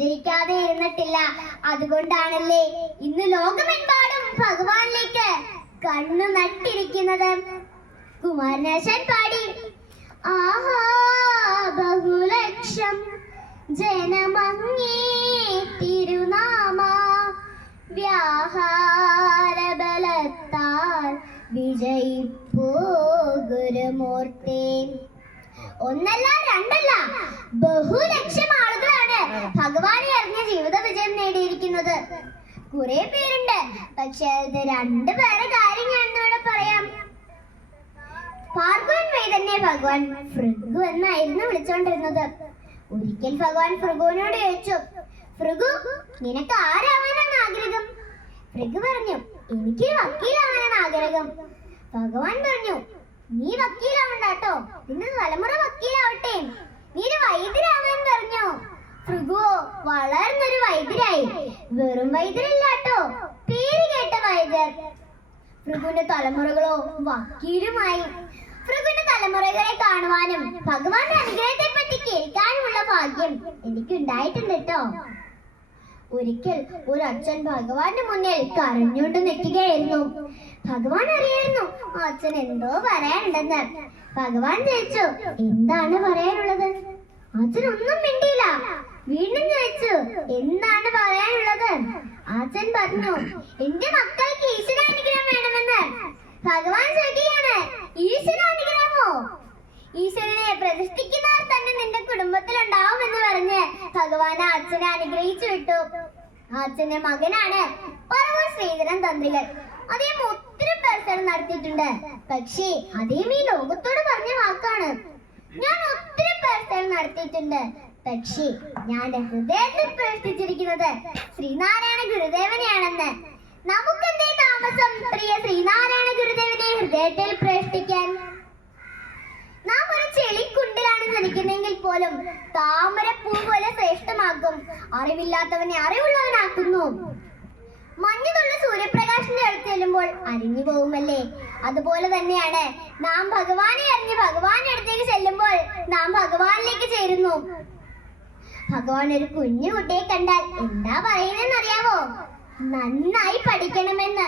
വിജയിക്കാതെ ഇരുന്നിട്ടില്ല. അതുകൊണ്ടാണല്ലേ ഇന്ന് ലോകമെമ്പാടും ഭഗവാനിലേക്ക് കണ്ണു നട്ടിരിക്കുന്നത്. കുമാരനാശാൻ പാടി: ആഹാ ബഹുലക്ഷം ജനമങ്ങേ തിരുനാമ വ്യാഹാരബലത്താൽ വിജയിപ്പൂ ഗുരുമൂർത്തി. ഒന്നല്ല രണ്ടല്ല, ബഹുലക്ഷം ആളുകളാണ് ഭഗവാനെ അറിഞ്ഞ ജീവിത വിജയം നേടിയിരിക്കുന്നത്. കുറെ പേരുണ്ട്, പക്ഷെ അത് രണ്ടുപേരെ കാര്യം ഞാൻ ഇവിടെ പറയാം. ഭാർഗവൻ വൈദ്യനെ ഭഗവാൻ ഭൃഗു എന്നായിരുന്നു വിളിച്ചോണ്ടിരുന്നത്. ഒരിക്കൽ ഭഗവാൻ ഭൃഗുവിനോട് ചോദിച്ചു: ഭൃഗു, നിനക്ക് ആരാവാനാണ് ആഗ്രഹം? ഭൃഗു പറഞ്ഞു: എനിക്ക് വക്കീലാവാനാണ് ആഗ്രഹം. ഭഗവാൻ പറഞ്ഞു: നീ വക്കീലാവണ്ട കേട്ടോ, നിന്റെ തലമുറ വക്കീലാവട്ടെ, നീ ഒരു വൈദ്യരാവാൻ പറഞ്ഞു. ഭൃഗു വളർന്നൊരു വൈദ്യരായി. വെറും വൈദ്യരല്ല കേട്ടോ, പേര് കേട്ട വൈദ്യർ. ഭൃഗുവിന്റെ തലമുറകളോ വക്കീലുമായി. ഭൃഗുവിന്റെ തലമുറകളെ കാണുവാനും ഭഗവാന്റെ അനുഗ്രഹത്തെ പറ്റി കേൾക്കാനുമുള്ള ഭാഗ്യം എനിക്കുണ്ടായിട്ടുണ്ട് കേട്ടോ. ഒരിക്കൽ ഒരു അച്ഛൻ ഭഗവാന്റെ മുന്നിൽ കരഞ്ഞുകൊണ്ട് നിൽക്കുകയായിരുന്നു. ഭഗവാൻ അറിയായിരുന്നു ആ അച്ഛൻ എന്തോ പറയാനുണ്ടെന്ന്. ഭഗവാൻ ചോദിച്ചു: എന്താണ് പറയാനുള്ളത്? അച്ഛൻ ഒന്നും മിണ്ടിയില്ല. വീണ്ടും ചോദിച്ചു: എന്താണ് പറയാനുള്ളത്? അച്ഛൻ പറഞ്ഞു: എന്റെ മക്കൾക്ക് ഈശ്വരാനുഗ്രഹം വേണമെന്ന്. ഭഗവാൻ ചോദിക്കുകയാണ്: ഈശ്വരാനുഗ്രഹമോ? ഈശ്വരനെ പ്രതിഷ്ഠിക്കുന്നവർ തന്നെ നിന്റെ കുടുംബത്തിലുണ്ടാവുമെന്ന് പറഞ്ഞ് ഭഗവാൻ ആ അച്ഛനെ അനുഗ്രഹിച്ചു വിട്ടു. ആ അച്ഛന്റെ മകനാണ് പറവൂർ ശ്രീധരൻ തന്ത്രികൾ. അദ്ദേഹം ഒത്തിരി പ്രവർത്തനം നടത്തിയിട്ടുണ്ട്. പക്ഷേ അദ്ദേഹം ഈ ലോകത്തോട് പറഞ്ഞ വാക്കാണ്: ഞാൻ ഒത്തിരി പ്രവർത്തനം നടത്തിയിട്ടുണ്ട്, പക്ഷേ ഞാൻ ഹൃദയത്തിൽ പ്രതിഷ്ഠിച്ചിരിക്കുന്നത് ശ്രീനാരായണ ഗുരുദേവനെയാണെന്ന്. നമുക്കെന്തേ താമസം പ്രിയ ശ്രീനാരായണ ഗുരുദേവനെ ഹൃദയത്തിൽ പ്രതിഷ്ഠിക്കാൻ? നാം ഒരു ചെളിക്കുണ്ടിലാണ് ജനിക്കുന്നെങ്കിൽ പോലും താമരപ്പൂ പോലെ ശ്രേഷ്ഠമാക്കും. അറിവില്ലാത്തവനെ അറിവുള്ളവനാക്കുന്നു. മഞ്ഞുതുള്ള സൂര്യപ്രകാശത്തിന്റെ അടുത്ത് ചെല്ലുമ്പോൾ അരിഞ്ഞു പോകുമല്ലേ? അതുപോലെ തന്നെയാണ് നാം ഭഗവാനെ അറിഞ്ഞ് ഭഗവാന്റെ അടുത്തേക്ക് ചെല്ലുമ്പോൾ നാം ഭഗവാനിലേക്ക് ചേരുന്നു. ഭഗവാൻ ഒരു കുഞ്ഞു കുട്ടിയെ കണ്ടാൽ എന്താ പറയുന്നതെന്ന് അറിയാവോ? നന്നായി പഠിക്കണമെന്ന്.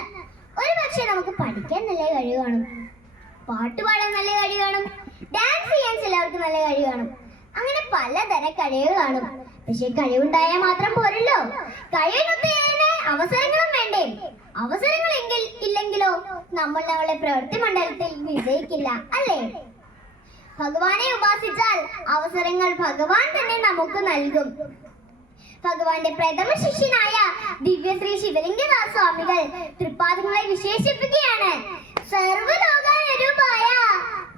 ഒരു പക്ഷെ നമുക്ക് പഠിക്കാൻ നല്ല കഴിവ് കാണും, പാട്ടുപാടാൻ നല്ല കഴിവ് കാണും, ഡാൻസ് ചെയ്യാൻ ചിലവർക്ക് നല്ല കഴിവ് കാണും. അങ്ങനെ പലതരം കഴിവ് കാണും. പക്ഷെ കഴിവുണ്ടായാൽ മാത്രം പോരല്ലോ, കഴിവിനൊത്ത് അവസരങ്ങളും വേണ്ടേ? അവസരങ്ങൾ ഇല്ലെങ്കിലോ നമ്മൾ ഞങ്ങളുടെ പ്രവൃത്തി മണ്ഡലത്തിൽ വിജയിക്കില്ല, അല്ലേ? ഭഗവാനെ ഉപാസിച്ചാൽ അവസരങ്ങൾ ഭഗവാൻ തന്നെ നമുക്ക് നൽകും. ഭഗവാന്റെ പ്രഥമ ശിഷ്യനായ ദിവ്യശ്രീ ശിവലിംഗദാസ് സ്വാമികൾ തൃപ്പാദങ്ങളെ വിശേഷിപ്പിക്കുകയാണ്: സർവലോകാനുരൂപായ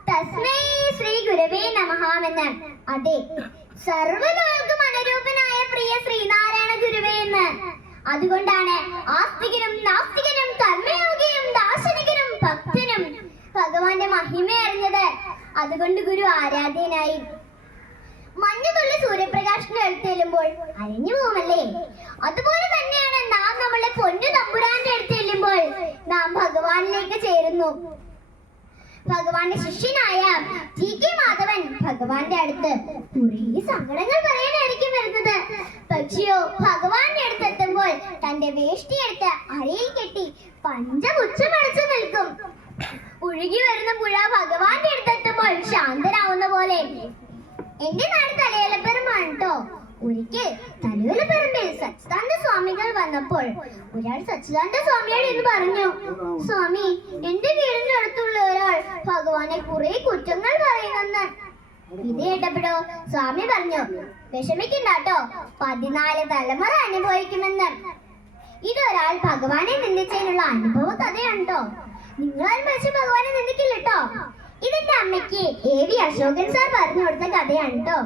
തസ്മൈ ശ്രീ ഗുരവേ നമഃ. അതെ, സർവലോകം അനുരൂപനായ പ്രിയ ശ്രീനാരായണ ഗുരുവേ എന്ന്. അതുകൊണ്ടാണ് ആസ്തികനും നാസ്തികനും കർമ്മയോഗിയും ദാർശനികനും ഭക്തനും ഭഗവാന്റെ മഹിമ അറിഞ്ഞത്. അതുകൊണ്ട് ഗുരു ആരാധ്യനായി. മഞ്ഞുതുള്ളി സൂര്യപ്രകാശത്തിന്റെ അടുത്ത് ചെല്ലുമ്പോൾ അരിഞ്ഞു പോകുമല്ലേ? അതുപോലെ തന്നെയാണ് നാം നമ്മളെ പൊന്നു തമ്പുരാന്റെ അടുത്ത് ചെല്ലുമ്പോൾ നാം ഭഗവാനിലേക്ക് ചേരുന്നു. ഭഗവാന്റെ ശിഷ്യനായ TK മാധവൻ ഭഗവാന്റെ അടുത്ത് കുറേ സങ്കടങ്ങൾ പറയാനായിരിക്കും വരുന്നത്. പക്ഷെയോ ഭഗവാന്റെ അടുത്ത് എത്തുമ്പോൾ തന്റെ വേഷ്ടിയെടുത്ത് അരയിൽ കെട്ടി പഞ്ചപുച്ഛമടച്ചു നിൽക്കും. ഒഴുകി വരുന്ന പുഴ ഭഗവാന്റെ അടുത്തെത്തുമ്പോൾ ശാന്തനാവുന്ന പോലെ. എന്റെ നാട് തലയോലപ്പറമ്പാണ് കേട്ടോ. ഒരിക്കൽ തലയോലപ്പറമ്പിൽ സച്ചിദാനന്ദ സ്വാമികൾ വന്നപ്പോൾ ഒരാൾ സച്ചിദാനന്ദ സ്വാമിയോട് എന്ന് പറഞ്ഞു: സ്വാമി, എന്റെ വീടിന്റെ അടുത്തുള്ള ഒരാൾ ഭഗവാനെ കുറെ കുറ്റങ്ങൾ പറയുന്നെന്ന്. ഇത് കേട്ടപ്പോഴോ സ്വാമി പറഞ്ഞു: വിഷമിക്കണ്ട കേട്ടോ, 14 തലമുറ അനുഭവിക്കുമെന്ന്. ഇതൊരാൾ ഭഗവാനെ നിന്ദിച്ചതിനുള്ള അനുഭവ കഥയാണ് കേട്ടോ. നിങ്ങളാരും പക്ഷെ ഭഗവാനെ നിന്ദിക്കില്ല കേട്ടോ. ഇതെന്റെ അമ്മയ്ക്ക് AV അശോകൻ സാർ പറഞ്ഞു കൊടുത്ത കഥയാണ് കേട്ടോ.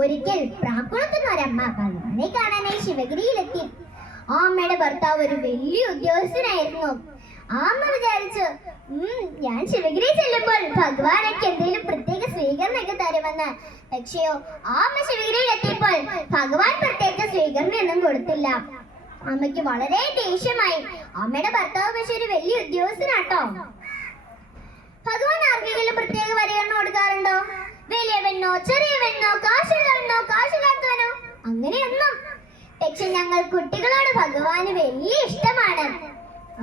ഒരിക്കൽ പ്രാക്കുളത്തുന്ന ഒരമ്മ ഭഗവാനെ കാണാനായി ശിവഗിരിയിലെത്തി. ആ അമ്മയുടെ ഭർത്താവ് ഒരു വലിയ ഉദ്യോഗസ്ഥനായിരുന്നു. ആ അമ്മ വിചാരിച്ചു, ഞാൻ ശിവഗിരി ചെല്ലുമ്പോൾ ഭഗവാനൊക്കെ എന്തെങ്കിലും പ്രത്യേക സ്വീകരണമൊക്കെ തരുമെന്ന്. പക്ഷെയോ ആ അമ്മ ശിവഗിരിയിൽ എത്തിയപ്പോൾ ഭഗവാൻ പ്രത്യേക സ്വീകരണമൊന്നും കൊടുത്തില്ല. അമ്മയ്ക്ക് വളരെ ദേഷ്യമായി. അമ്മയുടെ ഭർത്താവ് പക്ഷെ ഒരു വലിയ ഉദ്യോഗസ്ഥനാട്ടോ. ഭഗവാൻ ആർക്കെങ്കിലും പ്രത്യേക പരിഗണന കൊടുക്കാറുണ്ടോ? വലിയവനോ ചെറിയവനോ കാശുള്ളവനോ കാശില്ലാത്തവനോ അങ്ങനെ പക്ഷെ ഞങ്ങൾ കുട്ടികളോട് ഭഗവാന് വലിയ ഇഷ്ടമാണ്.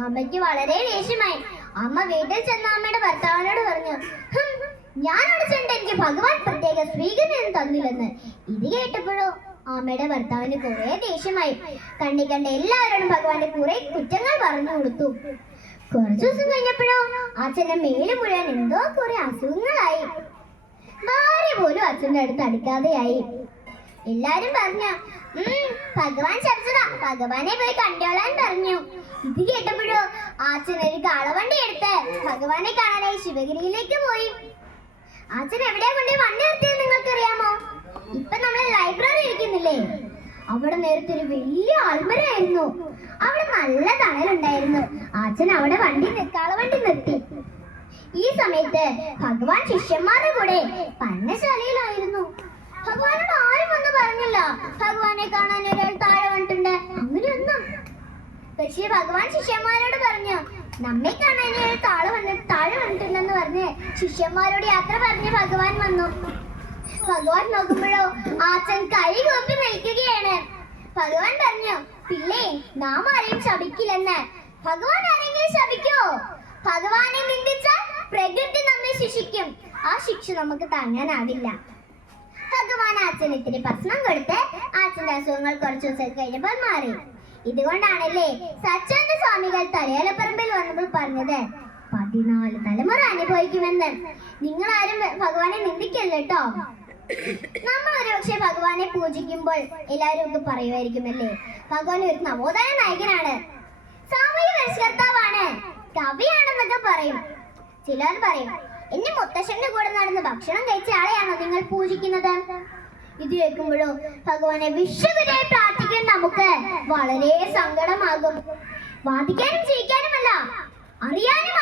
അമ്മയ്ക്ക് വളരെ ദേഷ്യമായി. അമ്മ വീട്ടിൽ ചെന്ന അമ്മയുടെ ഭർത്താവിനോട് പറഞ്ഞു, ഞാൻ അവിടെ ചെണ്ട് എനിക്ക് ഭഗവാൻ പ്രത്യേക സ്വീകരണം തന്നില്ലെന്ന്. ഇത് കേട്ടപ്പോഴോ അമ്മയുടെ ഭർത്താവിന് കുറെ ദേഷ്യമായി. കണ്ണി കണ്ട എല്ലാവരോടും ഭഗവാന്റെ കുറെ കുറ്റങ്ങൾ പറഞ്ഞു കൊടുത്തു. കുറച്ചു ദിവസം കഴിഞ്ഞപ്പോഴോ അച്ഛന്റെ മേല് മുഴുവൻ എന്തോ കുറെ അസുഖങ്ങളായി. ഭാര്യ പോലും അച്ഛന്റെ അടുത്ത് അടുക്കാതെയായി. എല്ലാരും പറഞ്ഞു, ഭഗവാൻ ശപിച്ചതാ, ഭഗവാനെ പോയി കണ്ടോളാൻ പറഞ്ഞു. ഇത് കേട്ടപ്പോഴോ അച്ഛൻ ഒരു കാളവണ്ടി എടുത്ത് ഭഗവാനെ കാണാനായി ശിവഗിരിയിലേക്ക് പോയി. അച്ഛൻ എവിടെയാ കൊണ്ട് വണ്ടി നിർത്തിയെന്ന് നിങ്ങൾക്കറിയാമോ? ഇപ്പൊ നമ്മളെ ലൈബ്രറി ഇരിക്കുന്നില്ലേ, അവിടെ നേരത്തെ ഒരു വലിയ ആൽമരയായിരുന്നു. അവിടെ നല്ല തണലുണ്ടായിരുന്നു. അച്ഛൻ അവിടെ കാളവണ്ടി നിർത്തി. ഈ സമയത്ത് ഭഗവാൻ ശിഷ്യന്മാരുടെ കൂടെ പന്നശാലയിലായിരുന്നു. ഭഗവാനോട് ആരും ഒന്നും പറഞ്ഞില്ല. ഭഗവാനെ കാണാൻ ഒരാൾ താഴെ വന്നിട്ടുണ്ട് അങ്ങനെയൊന്നും. പക്ഷേ ഭഗവാൻ ശിഷ്യന്മാരോട് പറഞ്ഞു, നമ്മെ കാണാൻ ഒരാൾ താഴെ വന്നിട്ടുണ്ടെന്ന് പറഞ്ഞ് ശിഷ്യന്മാരോട് യാത്ര പറഞ്ഞ് ഭഗവാൻ വന്നു. ഭഗവാൻ നോക്കുമ്പോഴോ അച്ഛൻ കൈ കൂപ്പി നിൽക്കുകയാണ്. ഭഗവാൻ പറഞ്ഞു, പിള്ളേ, നാം ആരെയും ശപിക്കില്ലെന്ന്. ഭഗവാൻ ആരെങ്കിലും ശപിക്കോ? ഭഗവാനെ നിന്ദിച്ചാൽ പ്രകൃതി നമ്മെ ശിക്ഷിക്കും. ആ ശിക്ഷ നമുക്ക് താങ്ങാനാവില്ല. ഭഗവാൻ അച്ഛന് ഇത്തിരി ഭക്ഷണം കൊടുത്ത് അച്ഛന്റെ അസുഖങ്ങൾ കുറച്ചു ദിവസം കഴിഞ്ഞപ്പോൾ മാറി. ഇതുകൊണ്ടാണല്ലേ സച്ചാനന്ദ സ്വാമികൾ തലയോലപ്പറമ്പിൽ വന്നപ്പോൾ പറഞ്ഞത് 14 തലമുറ അനുഭവിക്കുമെന്ന്. നിങ്ങൾ ആരും ഭഗവാനെ നിന്ദിക്കല്ലോ കേട്ടോ. നമ്മൾ ഒരുപക്ഷെ ഭഗവാനെ പൂജിക്കുമ്പോൾ എല്ലാവരും ഒക്കെ പറയുമായിരിക്കുമല്ലേ, ഭഗവാൻ ഒരു നവോത്ഥാന നായകനാണ്, സാമൂഹ്യ പരിഷ്കർത്താവാണ്, കവിയാണെന്നൊക്കെ പറയും. ചിലർ പറയും, എന്നെ മുത്തശ്ശന്റെ കൂടെ നടന്ന് ഭക്ഷണം കഴിച്ച ആളെയാണോ നിങ്ങൾ പൂജിക്കുന്നത്? ഇത് കേൾക്കുമ്പോഴോ ഭഗവാനെ വിശ്വഗുരുവായി പ്രാർത്ഥിക്കാൻ നമുക്ക് വളരെ സങ്കടമാകും. വാദിക്കാനും ചിരിക്കാനുമല്ല, അറിയാനും